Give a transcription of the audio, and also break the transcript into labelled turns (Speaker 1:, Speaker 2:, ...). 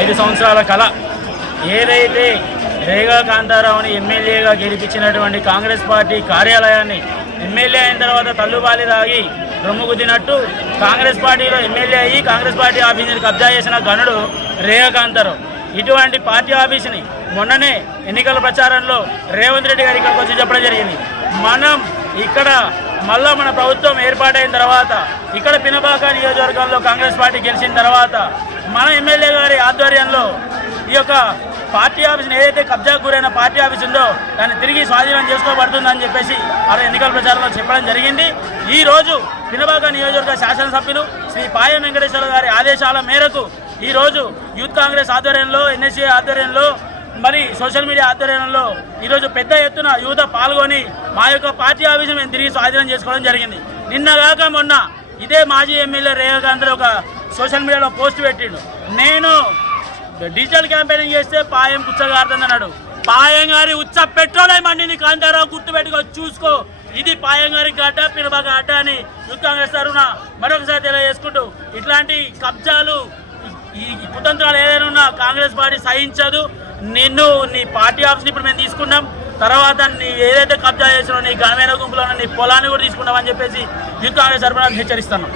Speaker 1: ఐదు సంవత్సరాల కళ. ఏదైతే రేగా కాంతారావుని ఎమ్మెల్యేగా గెలిపించినటువంటి కాంగ్రెస్ పార్టీ కార్యాలయాన్ని ఎమ్మెల్యే అయిన తర్వాత తల్లుబాలి తాగి రొమ్ము గుద్దినట్టు కాంగ్రెస్ పార్టీలో ఎమ్మెల్యే అయ్యి కాంగ్రెస్ పార్టీ ఆఫీసుని కబ్జా చేసిన గనుడు రేగా కాంతారావు. ఇటువంటి పార్టీ ఆఫీసుని మొన్ననే ఎన్నికల ప్రచారంలో రేవంత్ రెడ్డి గారి ఇక్కడికి వచ్చి చెప్పడం జరిగింది. మనం ఇక్కడ మళ్ళా మన ప్రభుత్వం ఏర్పాటైన తర్వాత ఇక్కడ పినపాక నియోజకవర్గంలో కాంగ్రెస్ పార్టీ గెలిచిన తర్వాత మన ఎమ్మెల్యే గారి ఆధ్వర్యంలో ఈ యొక్క పార్టీ ఆఫీస్ని ఏదైతే కబ్జా గురైన పార్టీ ఆఫీస్ ఉందో దాన్ని తిరిగి స్వాధీనం చేసుకోబడుతుందని చెప్పేసి అలా ఎన్నికల ప్రచారంలో చెప్పడం జరిగింది. ఈ రోజు పినబాక నియోజకవర్గ శాసనసభ్యులు శ్రీ పాయ వెంకటేశ్వర గారి ఆదేశాల మేరకు ఈ రోజు యూత్ కాంగ్రెస్ ఆధ్వర్యంలో ఎన్ఎస్ఏ ఆధ్వర్యంలో మరి సోషల్ మీడియా ఆధ్వర్యంలో ఈరోజు పెద్ద ఎత్తున యువత పాల్గొని మా యొక్క పార్టీ ఆఫీసు మేము తిరిగి స్వాధీనం చేసుకోవడం జరిగింది. నిన్న కాక మొన్న ఇదే మాజీ ఎమ్మెల్యే రేవకాంత్ ఒక సోషల్ మీడియాలో పోస్ట్ పెట్టిండు. నేను డిజిటల్ క్యాంపెయినింగ్ చేస్తే పాయం పుచ్చగారుతుంది అన్నాడు పాయం గారి ఉచ్చ పెట్రోల్ మండిని కాంతారావు గుర్తు పెట్టుకో చూసుకో. ఇది పాయం గారి గడ్డ పినబాక అడ్డ అని యూత్ కాంగ్రెస్ తరఫున మరొకసారి తెలియజేసుకుంటూ ఇట్లాంటి కబ్జాలు ఈ కుతంత్రాలు ఏదైనా ఉన్నా కాంగ్రెస్ పార్టీ సహించదు. నిన్ను నీ పార్టీ ఆఫీస్ని ఇప్పుడు మేము తీసుకున్నాం తర్వాత నీ ఏదైతే కబ్జా చేసినో నీ ఘనమైన గుంపులో నీ పొలాన్ని కూడా తీసుకున్నామని చెప్పేసి యూత్ కాంగ్రెస్ తరఫున హెచ్చరిస్తున్నాం.